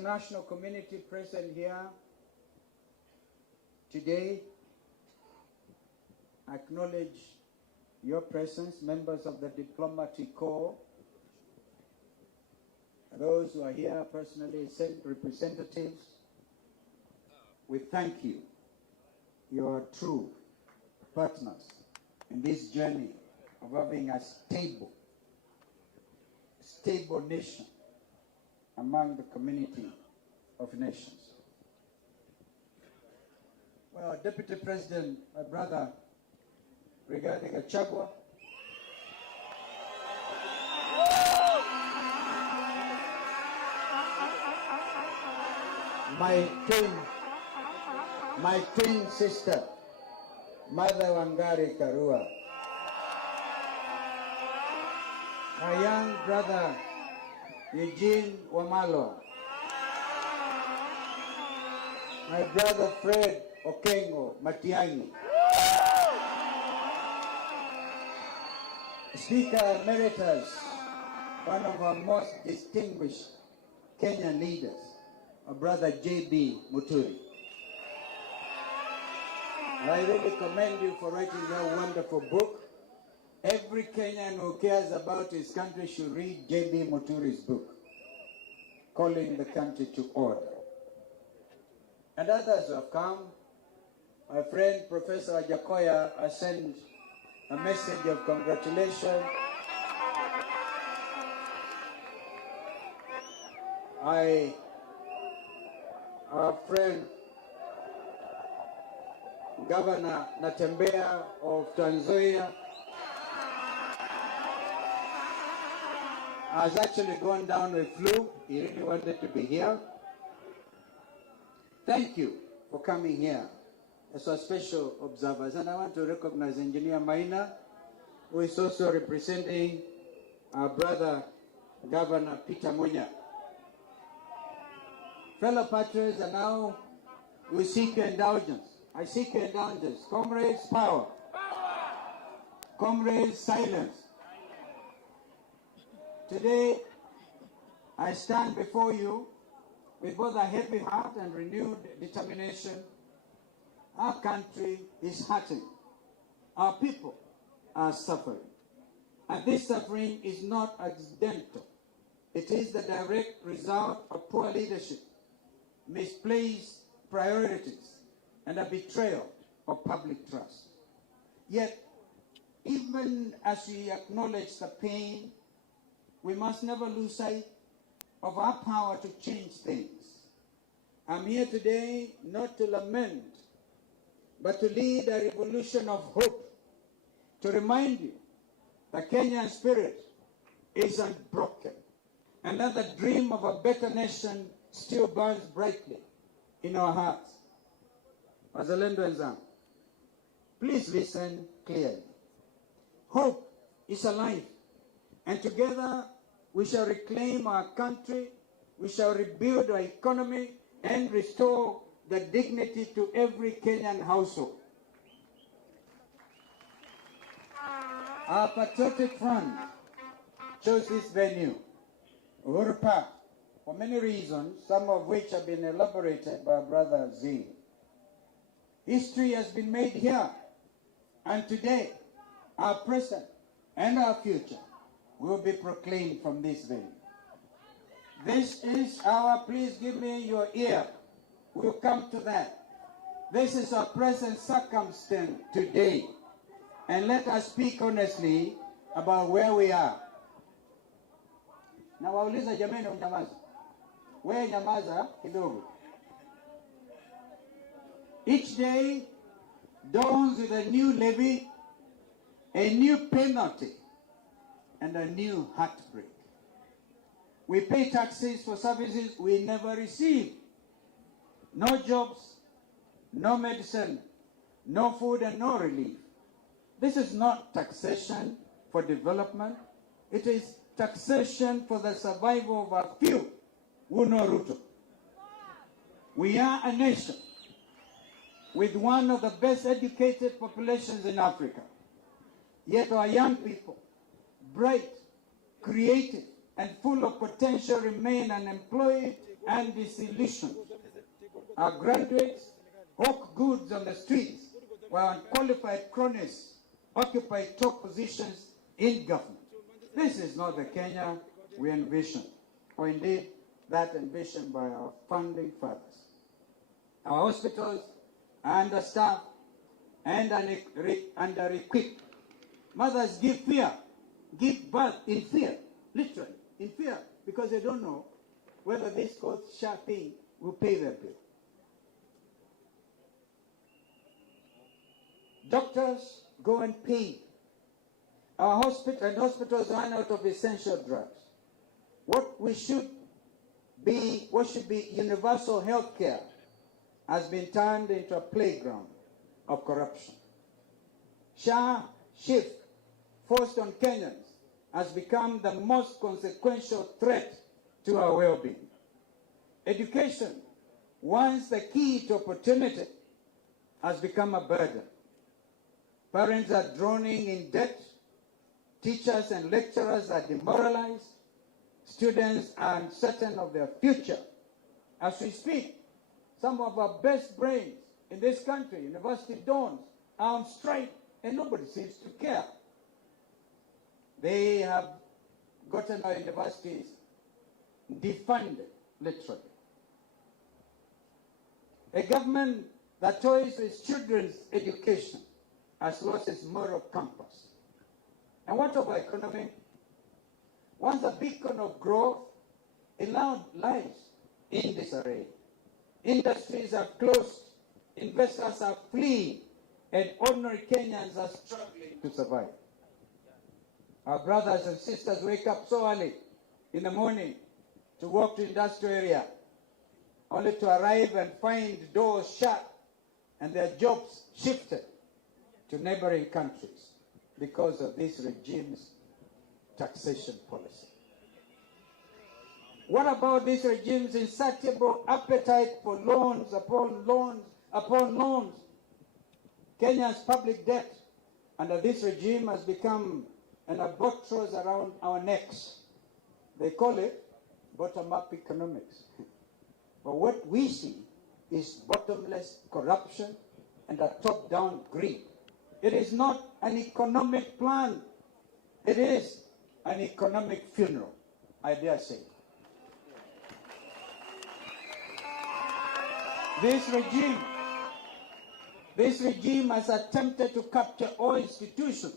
international community present here today, I acknowledge your presence, members of the diplomatic corps, those who are here personally, sent representatives. We thank you. You are true partners in this journey of having a stable nation among the community of nations. Well, Deputy President, my brother, regarding Gachagua, my twin sister, Mother Wangari Karua, my young brother, Eugene Wamalwa, my brother Fred Okengo Matiang'i, Speaker Emeritus, one of our most distinguished Kenyan leaders, our brother J.B. Muturi. I really commend you for writing that wonderful book. Every Kenyan who cares about his country should read J.B. Muturi's book, Calling the Country to Order. And others who have come, my friend Professor Ajakoya has sent a message of congratulations. Our friend Governor Natembeya of Tanzania has actually gone down with flu. He really wanted to be here. Thank you for coming here as our special observers. And I want to recognize Engineer Maina, who is also representing our brother, Governor Peter Munya. Fellow patriots, and now we seek your indulgence. I seek your indulgence. Comrades, power. Comrades, silence. Today, I stand before you with both a heavy heart and renewed determination. Our country is hurting. Our people are suffering. And this suffering is not accidental. It is the direct result of poor leadership, misplaced priorities, and a betrayal of public trust. Yet, even as we acknowledge the pain, we must never lose sight of our power to change things. I'm here today not to lament, but to lead a revolution of hope, to remind you the Kenyan spirit is unbroken, and that the dream of a better nation still burns brightly in our hearts. Wazalendo wenzangu, please listen clearly. Hope is alive, and together we shall reclaim our country, we shall rebuild our economy, and restore the dignity to every Kenyan household. Our patriotic front chose this venue, Uhuru Park, for many reasons, some of which have been elaborated by Brother Z. History has been made here, and today, our present and our future will be proclaimed from this venue. This is our, please give me your ear, we'll come to that. This is our present circumstance today, and let us speak honestly about where we are. Na wauliza jameni unyamaza. Wewe nyamaza kidogo. Each day dawns with a new levy, a new penalty, and a new heartbreak. We pay taxes for services we never receive. No jobs, no medicine, no food, and no relief. This is not taxation for development. It is taxation for the survival of a few who know Ruto. We are a nation with one of the best educated populations in Africa. Yet our young people, bright, creative, and full of potential, remain unemployed, and disillusioned. Our graduates hawk goods on the streets, while unqualified cronies occupy top positions in government. This is not the Kenya we envision, or indeed that envisioned by our founding fathers. Our hospitals are understaffed and under-equipped. Mothers give birth in fear, literally, in fear, because they don't know whether this SHA thing will pay their bill. Doctors go unpaid. Our hospitals run out of essential drugs. What should be universal health care has been turned into a playground of corruption. SHA shift forced on Kenyans has become the most consequential threat to our well-being. Education, once the key to opportunity, has become a burden. Parents are drowning in debt. Teachers and lecturers are demoralized. Students are uncertain of their future. As we speak, some of our best brains in this country, university dons, are on strike and nobody seems to care. They have gotten our universities defunded, literally. A government that toys with children's education has lost its moral compass. And what about economy? Once a beacon of growth, it now lies in disarray. Industries are closed, investors are fleeing, and ordinary Kenyans are struggling to survive. Our brothers and sisters wake up so early in the morning to walk to industrial area, only to arrive and find doors shut and their jobs shifted to neighboring countries because of this regime's taxation policy. What about this regime's insatiable appetite for loans upon loans upon loans? Kenya's public debt under this regime has become an albatross around our necks. They call it bottom-up economics. But what we see is bottomless corruption and a top-down greed. It is not an economic plan. It is an economic funeral, I dare say. This regime has attempted to capture all institutions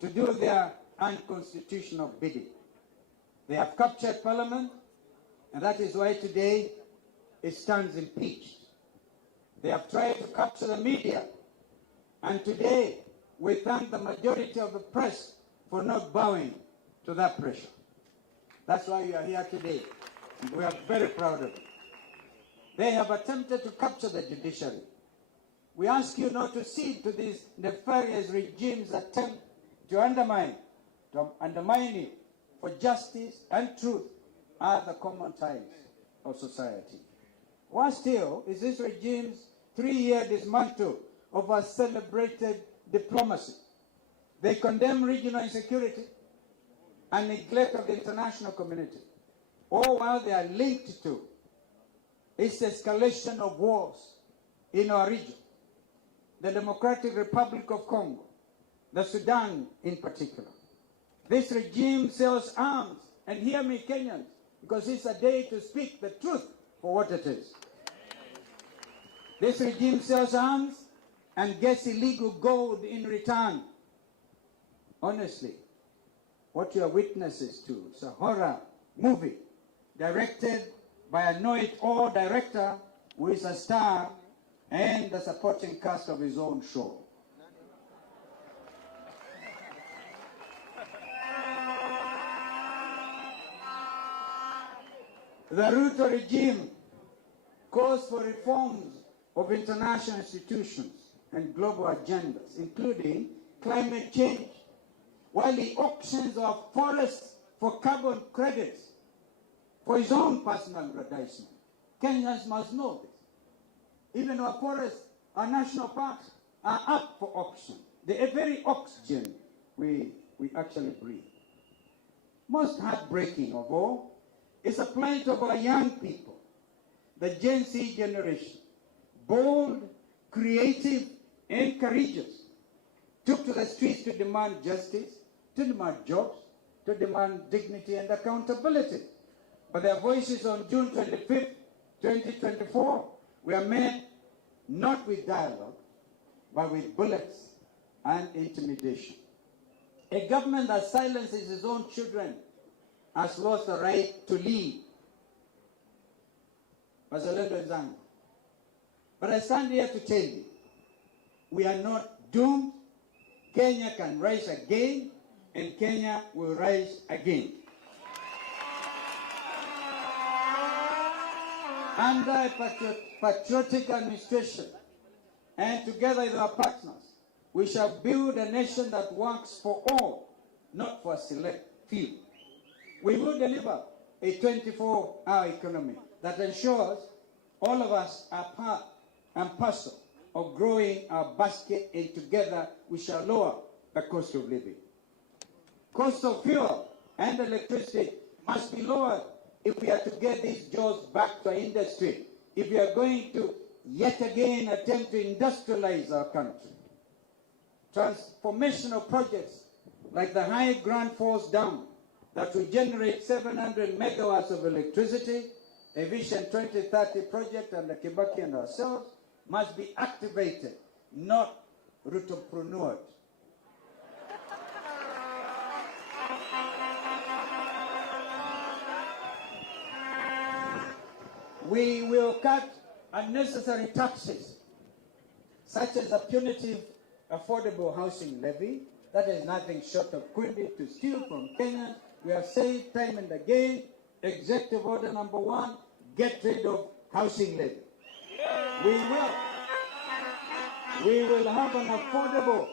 to do their unconstitutional bidding. They have captured Parliament, and that is why today it stands impeached. They have tried to capture the media, and today we thank the majority of the press for not bowing to that pressure. That's why we are here today, and we are very proud of it. They have attempted to capture the judiciary. We ask you not to cede to these nefarious regimes' attempt to undermine you, for justice and truth are the common ties of society. Worse still is this regime's 3-year dismantle of our celebrated diplomacy. They condemn regional insecurity and neglect of the international community, all while they are linked to its escalation of wars in our region, the Democratic Republic of Congo, the Sudan in particular. This regime sells arms, and hear me, Kenyans, because it's a day to speak the truth for what it is. This regime sells arms and gets illegal gold in return. Honestly, what you are witnesses to is a horror movie directed by a know-it-all director who is a star and the supporting cast of his own show. The Ruto regime calls for reforms of international institutions and global agendas, including climate change, while he auctions our forests for carbon credits for his own personal aggrandizement. Kenyans must know this. Even our forests, our national parks, are up for auction. The very oxygen we actually breathe. Most heartbreaking of all is the plight of our young people the Gen Z generation, bold, creative, and courageous, took to the streets to demand justice, to demand jobs, to demand dignity and accountability. But their voices on June 25th, 2024, were met not with dialogue, but with bullets and intimidation. A government that silences its own children has lost the right to lead. But I stand here to tell you, we are not doomed. Kenya can rise again, and Kenya will rise again. Under a patriotic administration, and together with our partners, we shall build a nation that works for all, not for a select few. We will deliver a 24-hour economy that ensures all of us are part and parcel of growing our basket, and together we shall lower the cost of living. Cost of fuel and electricity must be lowered if we are to get these jobs back to our industry, if we are going to yet again attempt to industrialize our country. Transformational projects like the High Grand Falls Dam that will generate 700 megawatts of electricity, a Vision 2030 project under Kibaki and ourselves, must be activated, not entrepreneured. We will cut unnecessary taxes, such as a punitive affordable housing levy that is nothing short of cruelty to steal from Kenyans. We have said time and again, Executive Order number 1, get rid of housing levy. We will have an affordable,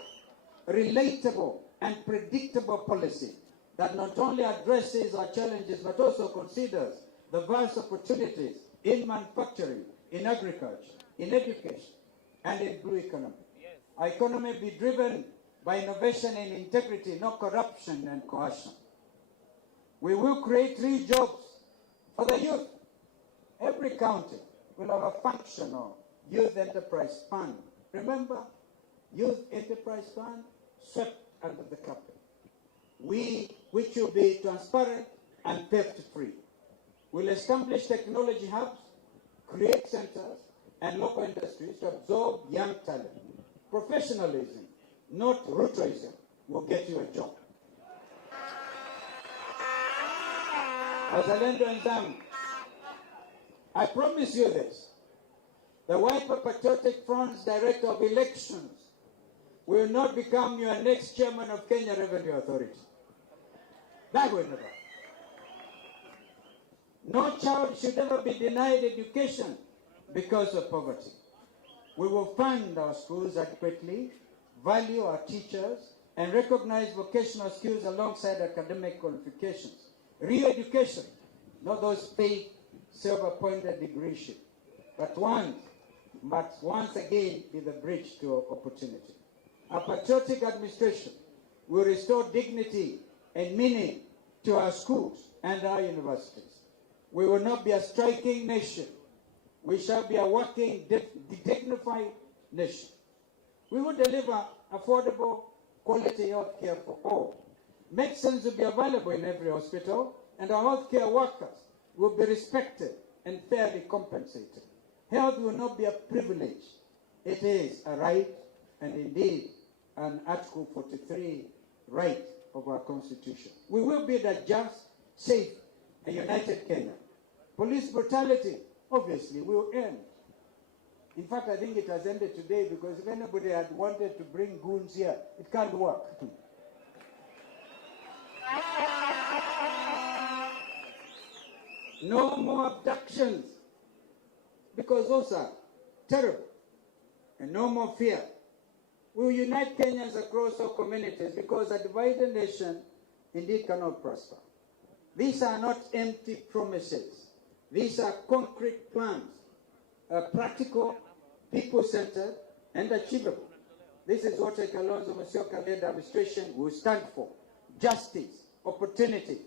relatable, and predictable policy that not only addresses our challenges, but also considers the vast opportunities in manufacturing, in agriculture, in education, and in blue economy. Yes. Our economy be driven by innovation and integrity, not corruption and coercion. We will create 3 jobs for the youth. Every county will have a functional youth enterprise fund. Remember, youth enterprise fund swept under the carpet. Which will be transparent and theft-free. We'll establish technology hubs, create centers, and local industries to absorb young talent. Professionalism, not rooterism, will get you a job. Wazalendo and Zam, I promise you this. The Wiper Patriotic Front's Director of Elections will not become your next chairman of Kenya Revenue Authority. That will never. No child should ever be denied education because of poverty. We will fund our schools adequately, value our teachers, and recognize vocational skills alongside academic qualifications. Re-education, not those fake self-appointed degrees, but once again be the bridge to opportunity. A patriotic administration will restore dignity and meaning to our schools and our universities. We will not be a striking nation. We shall be a working, dignified nation. We will deliver affordable, quality health care for all. Medicines will be available in every hospital, and our healthcare workers will be respected and fairly compensated. Health will not be a privilege. It is a right, and indeed an Article 43 right of our Constitution. We will build a just, safe, and united Kenya. Police brutality, obviously, will end. In fact, I think it has ended today, because if anybody had wanted to bring goons here, it can't work. No more abductions, because those are terrible. And no more fear. We will unite Kenyans across all communities, because a divided nation indeed cannot prosper. These are not empty promises. These are concrete plans, practical, people-centered, and achievable. This is what a KALONZO-MUSYOKA-led administration will stand for: justice, opportunity,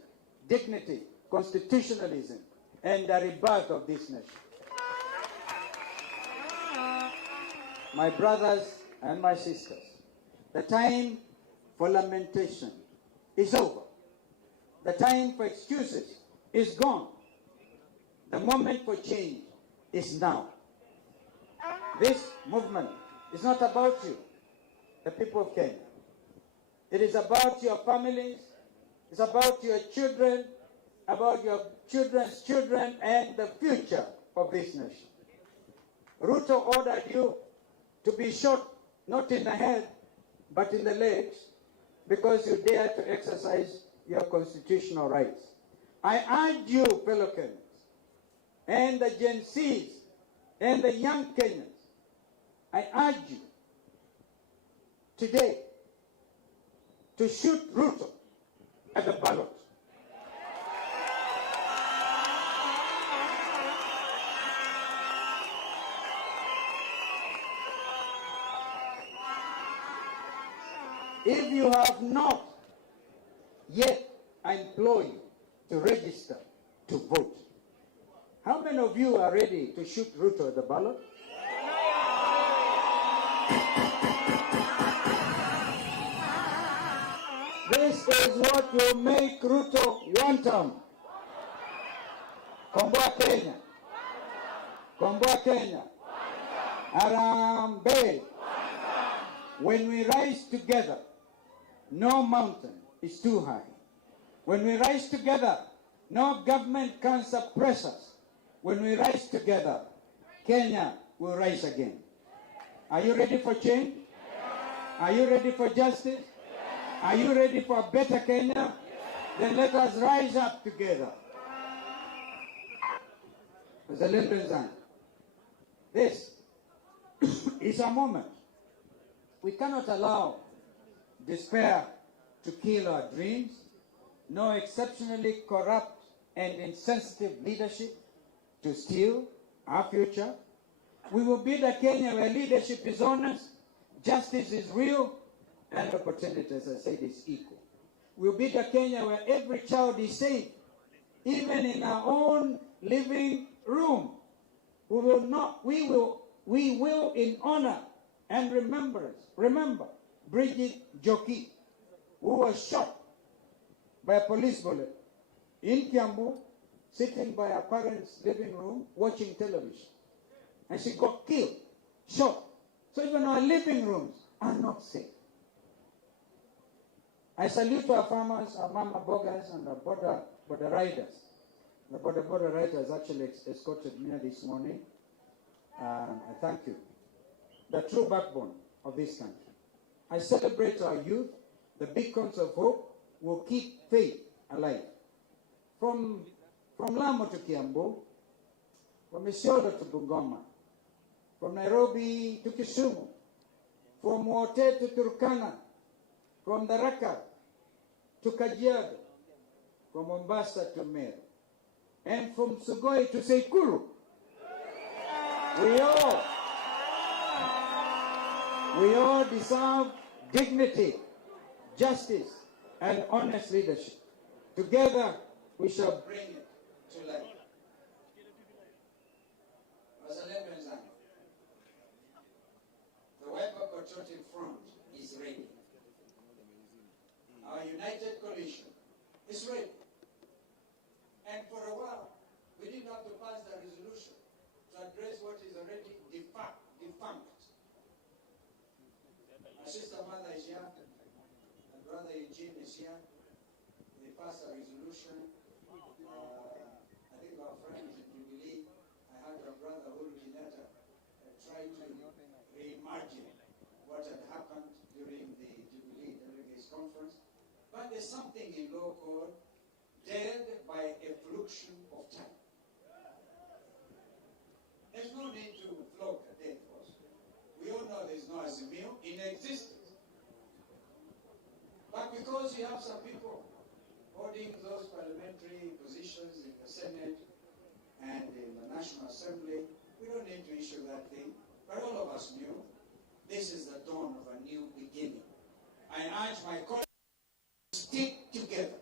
dignity, constitutionalism, and the rebirth of this nation. my brothers and my sisters, the time for lamentation is over. The time for excuses is gone. The moment for change is now. This movement is not about you, the people of Kenya. It is about your families, it's about your children, about your children's children, and the future of this nation. Ruto ordered you to be shot, not in the head, but in the legs, because you dare to exercise your constitutional rights. I urge you, fellow Kenyans, and the Gen Zs, and the young Kenyans, I urge you today to shoot Ruto at the ballot. If you have not yet, I implore you to register to vote. How many of you are ready to shoot Ruto at the ballot? This is what will make Ruto wanton. Komboa Kenya. Komboa Kenya. Harambee. When we rise together, no mountain is too high. When we rise together, no government can suppress us. When we rise together, Kenya will rise again. Are you ready for change? Are you ready for justice? Are you ready for a better Kenya? Then let us rise up together. This is a moment. We cannot allow despair to kill our dreams, no exceptionally corrupt and insensitive leadership to steal our future. We will build a Kenya where leadership is honest, justice is real, and opportunity, as I said, is equal. We'll build a Kenya where every child is safe, even in our own living room. We will in honor and remember Bridget Joki, who was shot by a police bullet in Kyama, sitting by her parents' living room watching television. And she got killed, shot. So even our living rooms are not safe. I salute our farmers, our mama boggers, and our border riders. The border riders actually escorted me this morning. I thank you. The true backbone of this country. I celebrate our youth. The beacons of hope will keep faith alive. From Lamu to Kiambu, from Isiolo to Bungoma, from Nairobi to Kisumu, from Wote to Turkana, from Tharaka to Kajiado, from Mombasa to Meru, and from Sugoi to Sekuru. We all deserve dignity, justice, and honest leadership. Together, we shall bring it to life. The Wiper Patriotic Front is ready. Our united coalition is ready. And for a while, we didn't have to pass the resolution to address what is already defunct. My sister mother is here, my brother Eugene is here. They passed a resolution. I think our friends in Jubilee, I heard our brother UHURU try to reimagine what had happened during the Jubilee Delegates Conference. But there's something in law called dead by a fluxion of time. There's no need to flog a dead horse. We all know there's no Azimio in existence. But because you have some people holding those parliamentary positions in the Senate and in the National Assembly, we don't need to issue that thing. But all of us knew this is the dawn of a new beginning. I urge my colleagues to stick together,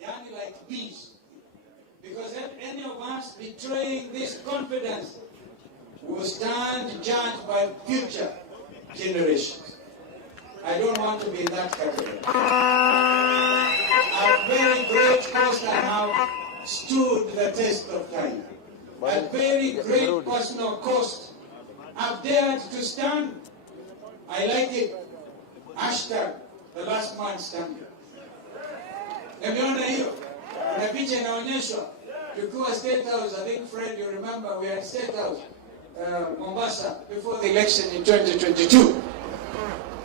yani like bees, because if any of us betraying this confidence will stand judged by future generations. I don't want to be in that category. At very great cost, I have stood the test of time. At very great personal cost, I've dared to stand. I like it. Hashtag, the last man standing. Nimeona hiyo. Na picha inaonyeshwa. Tukiwa State House, I think, Fred, you remember, we had State House, Mombasa, before the election in 2022.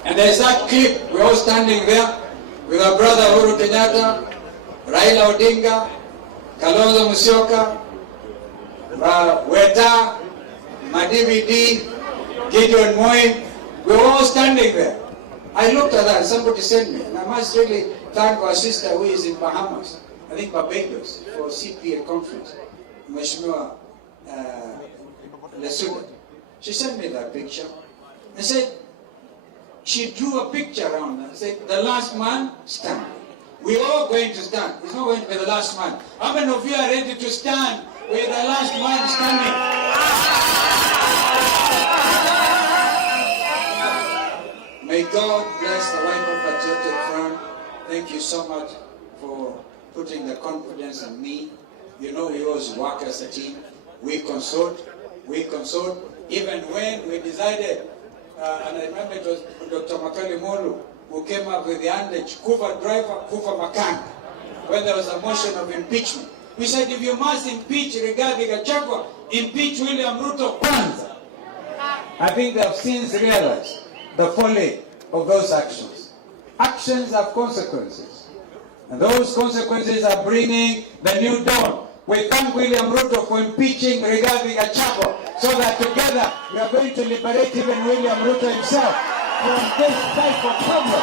And there's that clip, we're all standing there with our brother Uhuru Kenyatta, Raila Odinga, Kalonzo Musyoka, Weta, Madividi, Gideon Moi. We're all standing there. I looked at that, somebody sent me, and I must really thank our sister who is in Bahamas, I think Barbados, for CPA conference, Mheshimiwa Lesuga. She sent me that picture and said, she drew a picture around and said, the last man stand. We're all going to stand. It's not going to be the last man. How many of you are ready to stand with the last man standing? May God bless the wife of Patriotic Front. Thank you so much for putting the confidence in me. You know, we always work as a team. We consult. Even when we decided, and I remember it was Dr. Makali Molu who came up with the adage, Kuva driver, Kuva Makan, when there was a motion of impeachment. We said, if you must impeach Rigathi Gachagua, impeach William Ruto kwanza. I think they have since realized the folly of those actions. Actions have consequences. And those consequences are bringing the new dawn. We thank William Ruto for impeaching Rigathi Gachagua, so that together we are going to liberate even William Ruto himself from this type of problem.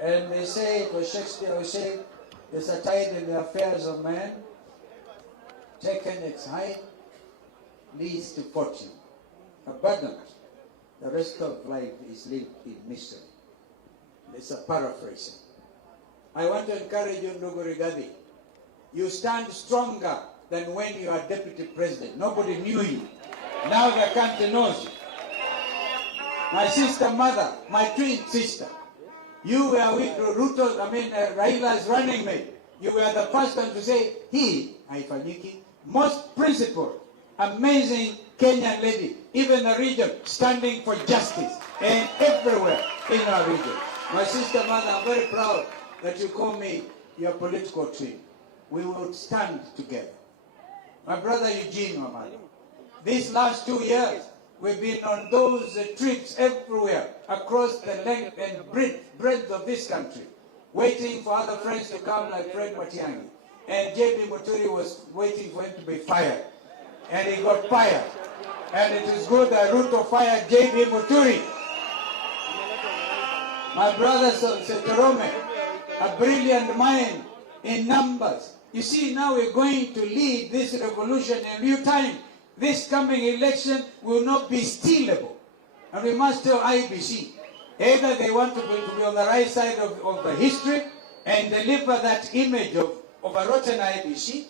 And they say, it was Shakespeare who said, there's a tide in the affairs of man, taken its height, leads to fortune. Abundant. The rest of life is lived in mystery. It's a paraphrasing. I want to encourage you, Ndugu Rigathi. You stand stronger than when you are deputy president. Nobody knew you. Now the country knows you. My sister mother, my twin sister, you were with Ruto, Raila's running mate. You were the first one to say, he, haifanyiki, most principled, amazing Kenyan lady, even the region, standing for justice, and everywhere in our region. My sister mother, I'm very proud that you call me your political twin. We will stand together. My brother Eugene, my mother. These last 2 years, we've been on those trips everywhere, across the length and breadth of this country, waiting for other friends to come like Fred Matiang'i. And J.B. Muturi was waiting for him to be fired. And he got fired. And it is good that Ruto fired J.B. Muturi. My brother Setorome, a brilliant mind in numbers. You see, now we're going to lead this revolution in real time. This coming election will not be stealable. And we must tell IBC, either they want to be on the right side of the history and deliver that image of a rotten IBC,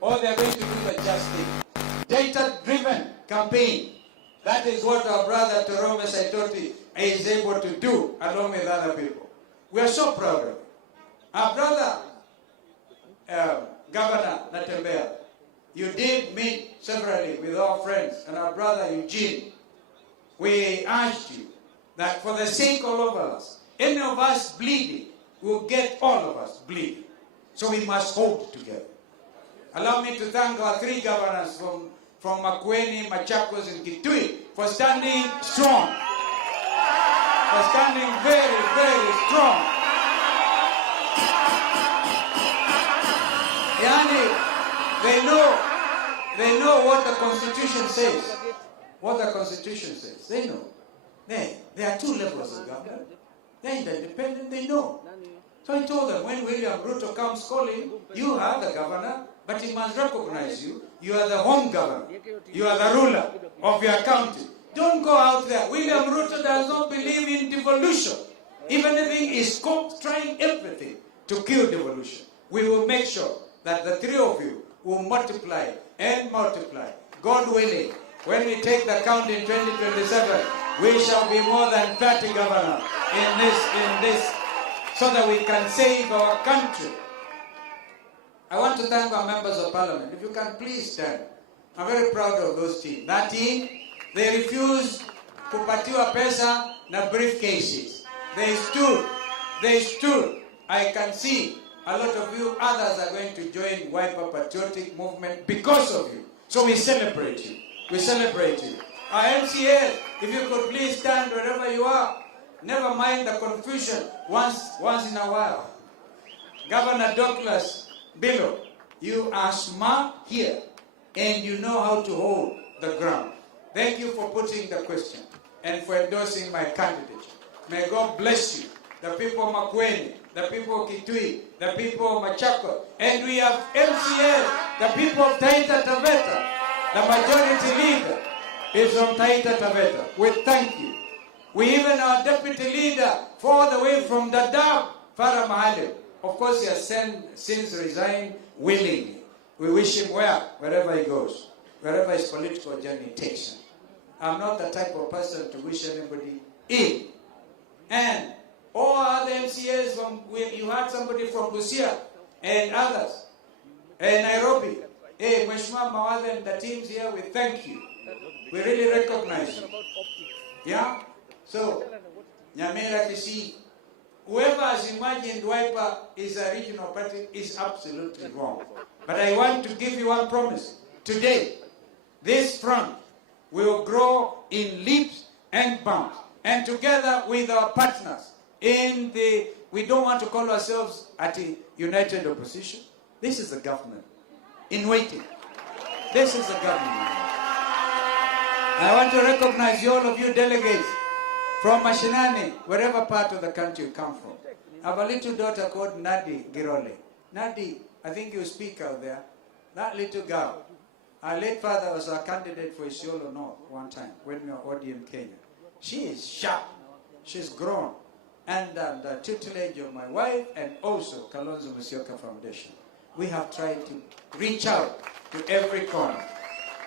or they're going to do the just thing. Data-driven campaign. That is what our brother Torome Saitoti is able to do along with other people. We are so proud of it. Our brother, Governor Natembeya, you did meet severally with our friends and our brother Eugene. We asked you that for the sake of all of us, any of us bleeding will get all of us bleeding. So we must hold together. Allow me to thank our 3 governors from Makueni, Machakos, and Kitui for standing strong. For standing very, very strong. Yani, they know what the Constitution says. What the Constitution says. They know. There are 2 levels of government. They're independent, they know. So I told them, when William Ruto comes calling, you are the governor, but he must recognize you. You are the home governor. You are the ruler of your county. Don't go out there. William Ruto does not believe in devolution. If anything, is trying everything to kill devolution. We will make sure that the three of you will multiply and multiply. God willing, when we take the count in 2027, we shall be more than 30 governors in this, so that we can save our country. I want to thank our members of parliament. If you can please stand. I'm very proud of those team. That team, they refused kupatiwa pesa na briefcases. They stood. I can see a lot of you others are going to join Wiper Patriotic Movement because of you. So we celebrate you. We celebrate you. Our MCAs, if you could please stand wherever you are. Never mind the confusion once in a while. Governor Douglas Billow, you are smart here and you know how to hold the ground. Thank you for putting the question and for endorsing my candidature. May God bless you. The people of Makueni, the people of Kitui, the people of Machako, and we have MCAs, the people of Taita Taveta. The majority leader is from Taita Taveta. We thank you. We even our deputy leader, all the way from Dadaab, Farah Mahalim. Of course, he has since resigned willingly. We wish him well wherever he goes, wherever his political journey takes him. I'm not the type of person to wish anybody ill. And all other MCAs, you had somebody from Busia and others, and Nairobi. Hey, Mheshimiwa Mawadha and the teams here, we thank you. We really recognize you. Yeah? So, Nyamira Kisi, whoever has imagined Wiper is a regional party is absolutely wrong. But I want to give you one promise. Today, this front will grow in leaps and bounds. And together with our partners we don't want to call ourselves at a united opposition. This is the government in waiting. This is the government. I want to recognize all of you delegates from Mashinani, wherever part of the country you come from. I have a little daughter called Nadi Girole. Nadi, I think you speak out there. That little girl, our late father was a candidate for Isiolo North one time when we were ODM Kenya. She is sharp. She's grown. And the tutelage of my wife and also KALONZO MUSYOKA Foundation. We have tried to reach out to every corner.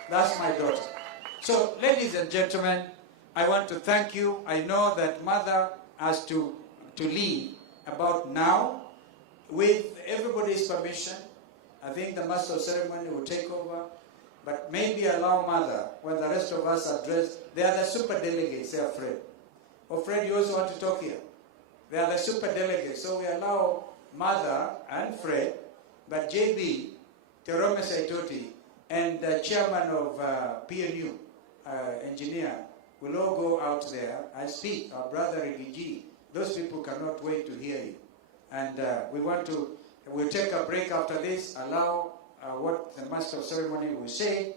That's my daughter. So, ladies and gentlemen, I want to thank you. I know that Mother has to leave about now. With everybody's permission, I think the Master of Ceremony will take over. But maybe allow Mother, when the rest of us are dressed. They are the super delegates, they are Fred. Oh, Fred, you also want to talk here? They are the super delegates. So we allow Mother and Fred, but JB, Terome Saitoti, and the chairman of PNU, engineer, will all go out there and speak. Our brother Rigiji, those people cannot wait to hear you. And we'll take a break after this, allow what the Master of Ceremony will say,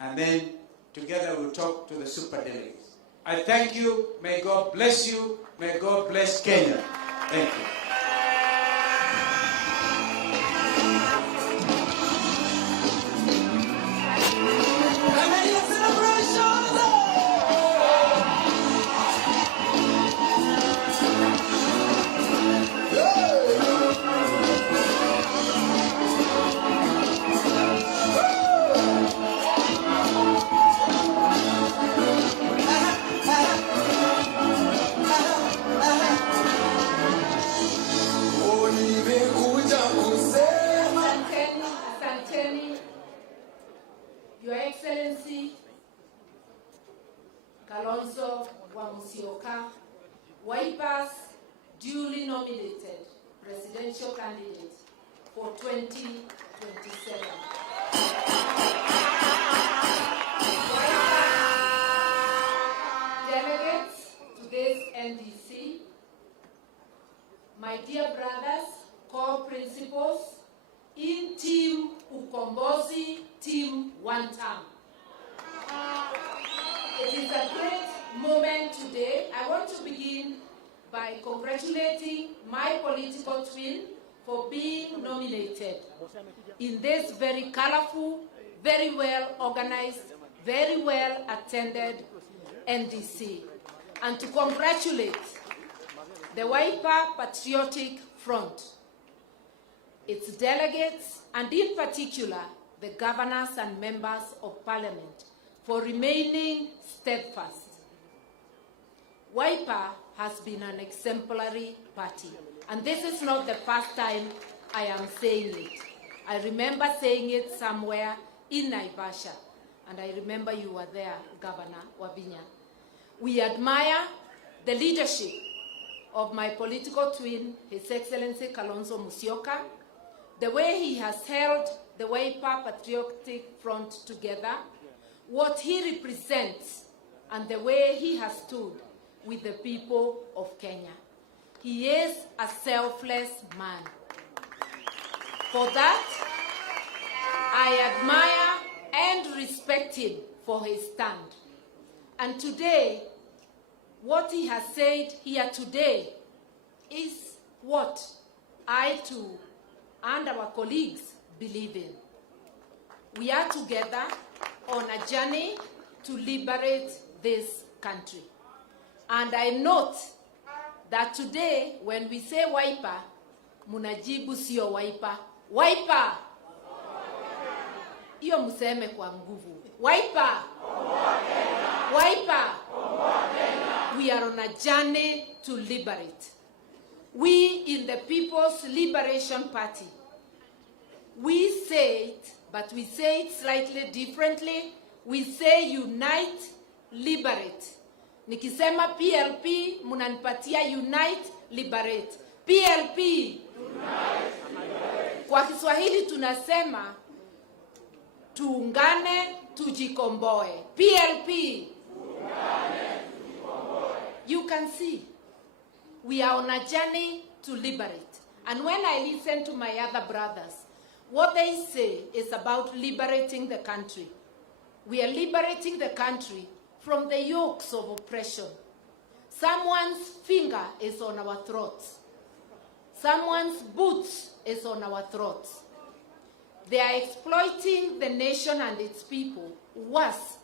and then together we'll talk to the super delegates. I thank you. May God bless you. May God bless Kenya. Thank you. Your Excellency, KALONZO wa MUSYOKA, Wiper's duly nominated presidential candidate for 2027. Delegates to this NDC, my dear brothers, co-principals, in Team Ukombozi, Team One Term. It is a great moment today. I want to begin by congratulating my political twin for being nominated in this very colorful, very well organized, very well attended NDC, and to congratulate the Wiper Patriotic Front. its delegates, and in particular, the governors and members of parliament for remaining steadfast. Wiper has been an exemplary party, and this is not the first time I am saying it. I remember saying it somewhere in Naivasha, and I remember you were there, Governor Wavinya. We admire the leadership of my political twin, His Excellency KALONZO MUSYOKA, the way he has held the Wiper Patriotic Front together, what he represents, and the way he has stood with the people of Kenya. He is a selfless man. For that, I admire and respect him for his stand. And today, what he has said here today is what I too and our colleagues believe in. We are together on a journey to liberate this country. And I note that today, when we say Wiper, munajibu sio Wiper. Wiper! Iyo museme kwa nguvu. Wiper! Wiper! We are on a journey to liberate. We in the People's Liberation Party, we say it, but we say it slightly differently. We say unite, liberate. Nikisema PLP, munanipatia unite, liberate. PLP. Unite, liberate. Kwa Kiswahili tunasema tuungane, tujikomboe. PLP. Tuungane, tujikomboe. You can see, we are on a journey to liberate. And when I listen to my other brothers, what they say is about liberating the country. We are liberating the country from the yokes of oppression. Someone's finger is on our throats. Someone's boots is on our throats. They are exploiting the nation and its people worse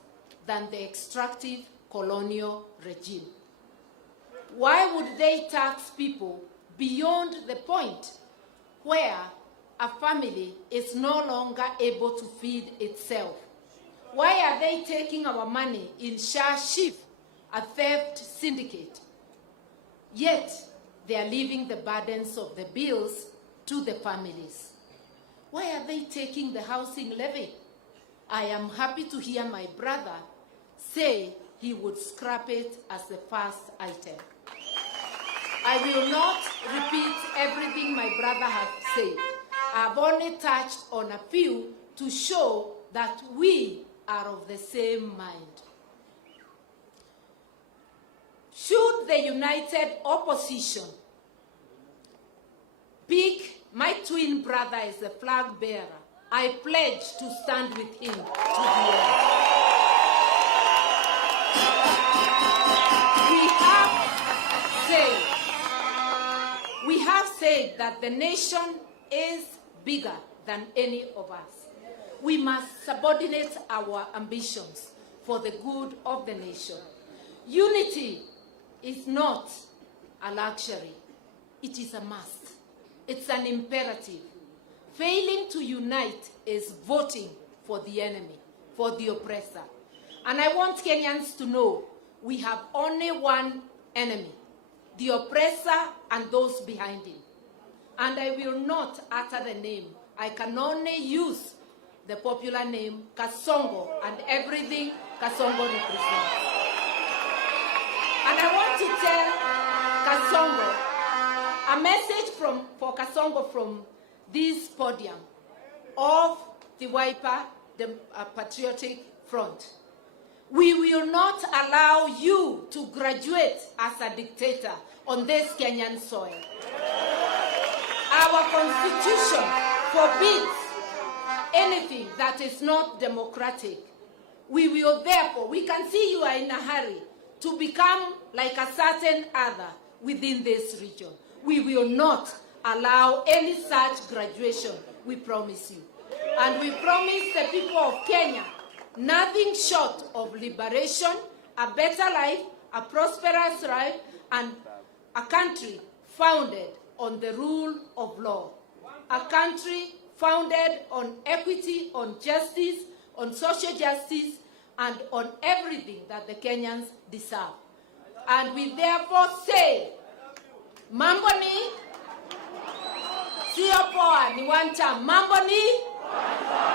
than the extractive colonial regime. Why would they tax people beyond the point where a family is no longer able to feed itself? Why are they taking our money in Shah Chief, a theft syndicate? Yet, they are leaving the burdens of the bills to the families. Why are they taking the housing levy? I am happy to hear my brother say he would scrap it as the first item. I will not repeat everything my brother has said. I've only touched on a few to show that we are of the same mind. Should the united opposition pick my twin brother as the flag bearer, I pledge to stand with him to the end. We have said that the nation is bigger than any of us. We must subordinate our ambitions for the good of the nation. Unity is not a luxury. It is a must. It's an imperative. Failing to unite is voting for the enemy, for the oppressor. And I want Kenyans to know we have only one enemy, the oppressor and those behind him. And I will not utter the name. I can only use the popular name Kasongo and everything Kasongo represents. And I want to tell Kasongo a message for Kasongo from this podium of the Wiper, the Patriotic Front. We will not allow you to graduate as a dictator on this Kenyan soil. Our constitution forbids anything that is not democratic. We will therefore, we can see you are in a hurry to become like a certain other within this region. We will not allow any such graduation, we promise you. And we promise the people of Kenya nothing short of liberation, a better life, a prosperous life, and a country founded on the rule of law. a country founded on equity, on justice, on social justice, and on everything that the Kenyans deserve. And we therefore say, mambo ni sio poa, ni one time. Mambo ni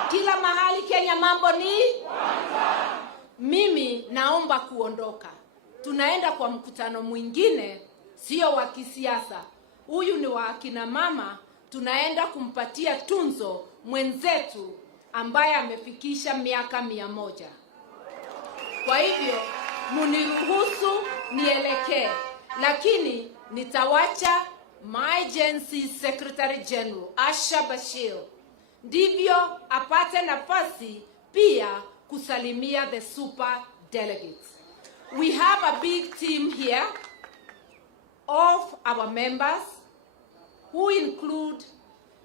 kila mahali Kenya, mambo ni mimi naomba kuondoka. Tunaenda kwa mkutano mwingine, sio wa kisiasa. Huyu ni wa akina mama, tunaenda kumpatia tunzo mwenzetu ambaye amefikisha miaka 100. Kwa hivyo muniruhusu nielekee, lakini nitawacha my agency Secretary General Asha Bashir ndivyo apate nafasi pia kusalimia the super delegates. We have a big team here of our members who include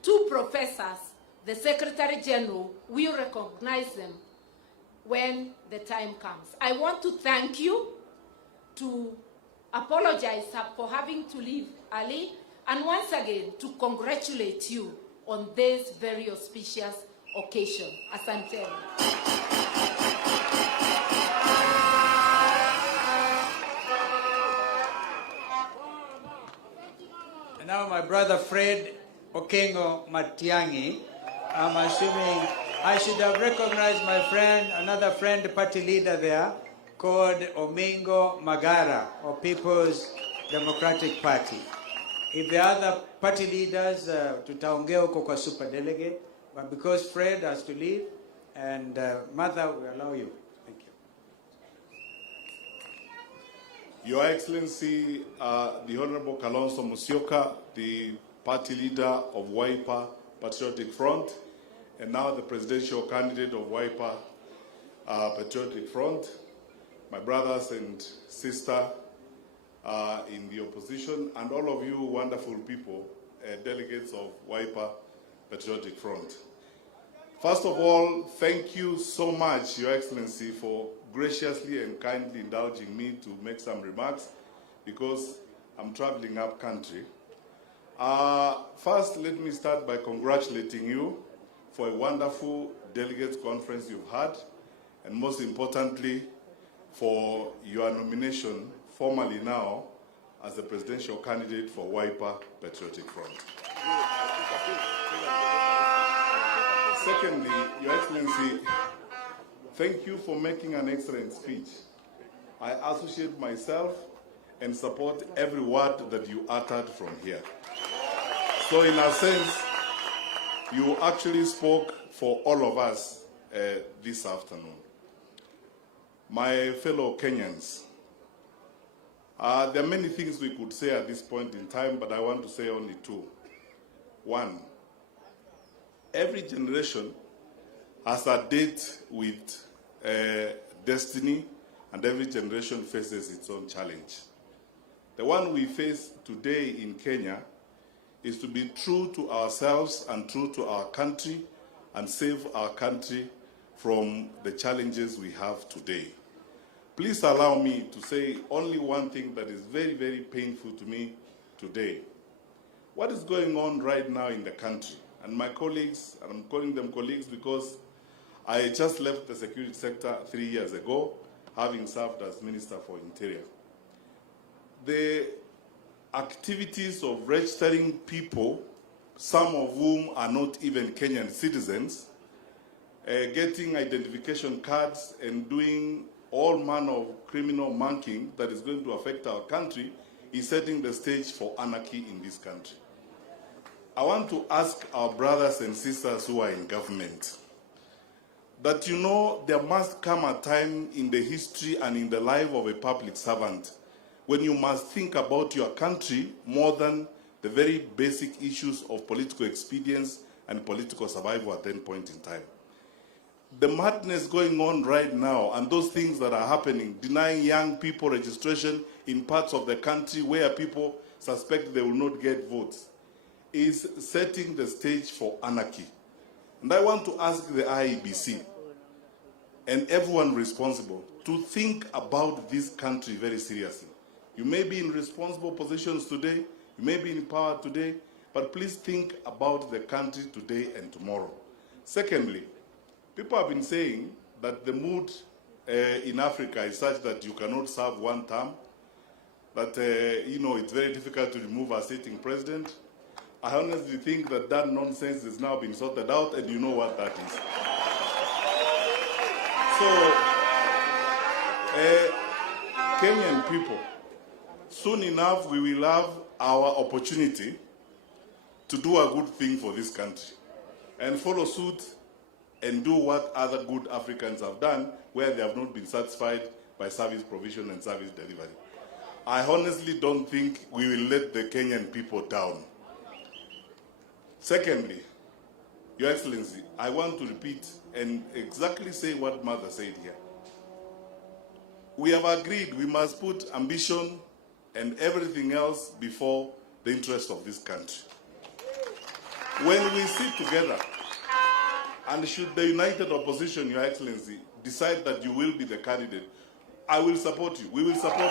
2 professors. The Secretary General will recognize them when the time comes. I want to thank you, to apologize for having to leave early, and once again to congratulate you on this very auspicious occasion. Asante. And now my brother Fred Okengo Matiangi. I'm assuming I should have recognized my friend, another friend party leader there, called Omingo Magara, of People's Democratic Party. If the other party leaders, tutaongea huko kwa super delegate, but because Fred has to leave, and Mother will allow you. Thank you. Your Excellency, the Honorable KALONZO MUSYOKA, the party leader of Wiper Patriotic Front, and now the presidential candidate of Wiper Patriotic Front, my brothers and sisters in the opposition, and all of you wonderful people, delegates of Wiper Patriotic Front. First of all, thank you so much, Your Excellency, for graciously and kindly indulging me to make some remarks, because I'm traveling up country. First, let me start by congratulating you for a wonderful delegates conference you've had, and most importantly, for your nomination formally now as the presidential candidate for Wiper Patriotic Front. Secondly, Your Excellency, thank you for making an excellent speech. I associate myself and support every word that you uttered from here. So in a sense, you actually spoke for all of us this afternoon. My fellow Kenyans, there are many things we could say at this point in time, but I want to say only 2. 1, every generation has a date with destiny, and every generation faces its own challenge. The one we face today in Kenya is to be true to ourselves and true to our country and save our country from the challenges we have today. Please allow me to say only one thing that is very, very painful to me today. What is going on right now in the country? And my colleagues, and I'm calling them colleagues because I just left the security sector 3 years ago, having served as Minister for Interior. The activities of registering people, some of whom are not even Kenyan citizens, getting identification cards and doing all manner of criminal monkeying that is going to affect our country, is setting the stage for anarchy in this country. I want to ask our brothers and sisters who are in government that, you know, there must come a time in the history and in the life of a public servant when you must think about your country more than the very basic issues of political expedience and political survival at that point in time. The madness going on right now and those things that are happening, denying young people registration in parts of the country where people suspect they will not get votes, is setting the stage for anarchy. And I want to ask the IEBC and everyone responsible to think about this country very seriously. You may be in responsible positions today, you may be in power today, but please think about the country today and tomorrow. Secondly, people have been saying that the mood in Africa is such that you cannot serve one term, that it's very difficult to remove a sitting president. I honestly think that that nonsense is now being sorted out, and you know what that is. So, Kenyan people, soon enough we will have our opportunity to do a good thing for this country and follow suit and do what other good Africans have done where they have not been satisfied by service provision and service delivery. I honestly don't think we will let the Kenyan people down. Secondly, Your Excellency, I want to repeat and exactly say what Mother said here. We have agreed we must put ambition and everything else before the interest of this country. When we sit together, and should the united opposition, Your Excellency, decide that you will be the candidate, I will support you. We will support you.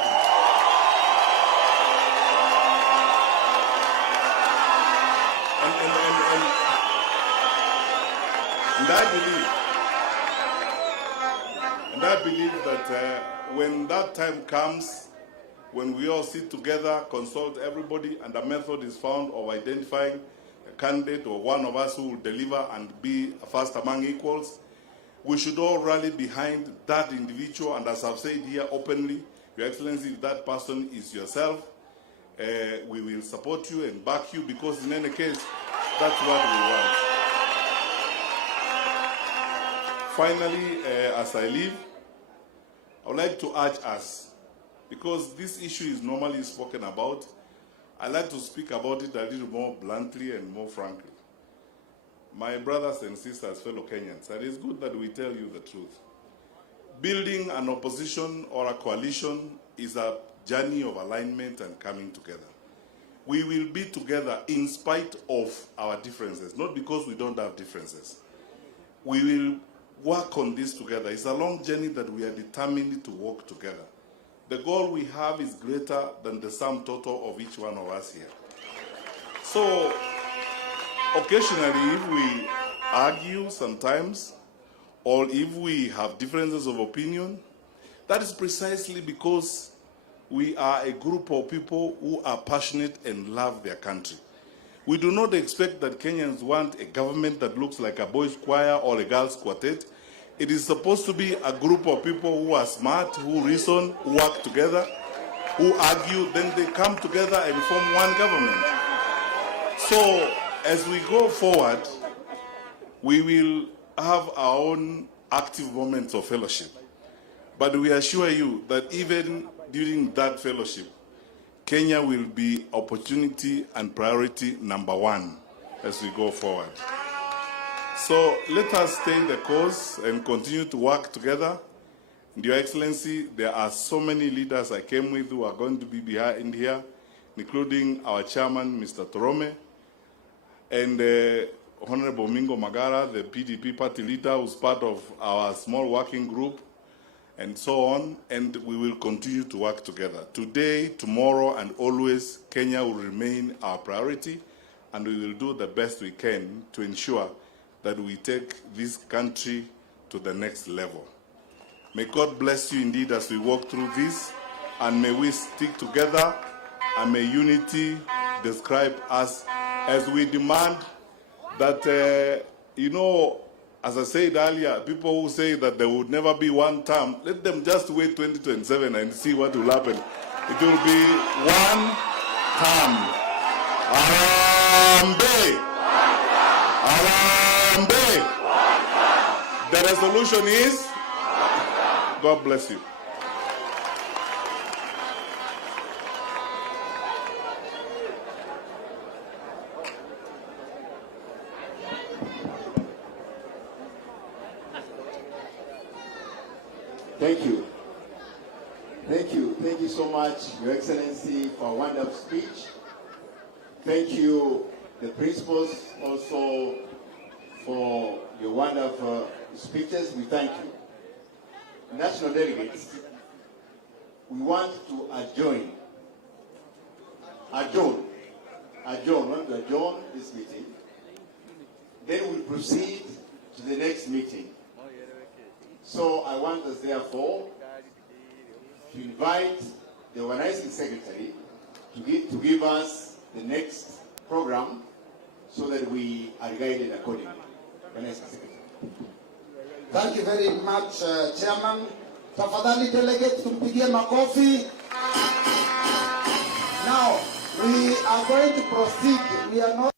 And I believe that when that time comes, when we all sit together, consult everybody, and a method is found of identifying a candidate or one of us who will deliver and be first among equals, we should all rally behind that individual. And as I've said here openly, Your Excellency, if that person is yourself, we will support you and back you, because in any case, that's what we want. Finally, as I leave, I would like to urge us, because this issue is normally spoken about, I'd like to speak about it a little more bluntly and more frankly. My brothers and sisters, fellow Kenyans, it is good that we tell you the truth. Building an opposition or a coalition is a journey of alignment and coming together. We will be together in spite of our differences, not because we don't have differences. We will work on this together. It's a long journey that we are determined to work together. The goal we have is greater than the sum total of each one of us here. So, occasionally, if we argue sometimes, or if we have differences of opinion, that is precisely because we are a group of people who are passionate and love their country. We do not expect that Kenyans want a government that looks like a boys' choir or a girls' quartet. It is supposed to be a group of people who are smart, who reason, who work together, who argue, then they come together and form one government. So, as we go forward, we will have our own active moments of fellowship. But we assure you that even during that fellowship, Kenya will be opportunity and priority number one as we go forward. So let us stay the course and continue to work together. And Your Excellency, there are so many leaders I came with who are going to be behind here, including our chairman, Mr. Torome, and Honorable Mingo Magara, the PDP party leader, who's part of our small working group, and so on, and we will continue to work together. Today, tomorrow, and always, Kenya will remain our priority, and we will do the best we can to ensure that we take this country to the next level. May God bless you indeed as we walk through this, and may we stick together, and may unity describe us as we demand that, as I said earlier, people who say that there would never be one term, let them just wait 2027 and see what will happen. It will be one term. Arambe! Arambe! The resolution is, God bless you. Thank you. Thank you. Thank you so much, Your Excellency, for a wonderful speech. Thank you, the principals, also for your wonderful speeches. We thank you. National delegates, we want to adjourn adjourn this meeting. Then we'll proceed to the next meeting. So I want us, therefore, to invite the organizing secretary to give us the next program so that we are guided accordingly. Organizing secretary. Thank you very much, Chairman. Tafadhali delegate tumpigie makofi. Now, we are going to proceed. We are not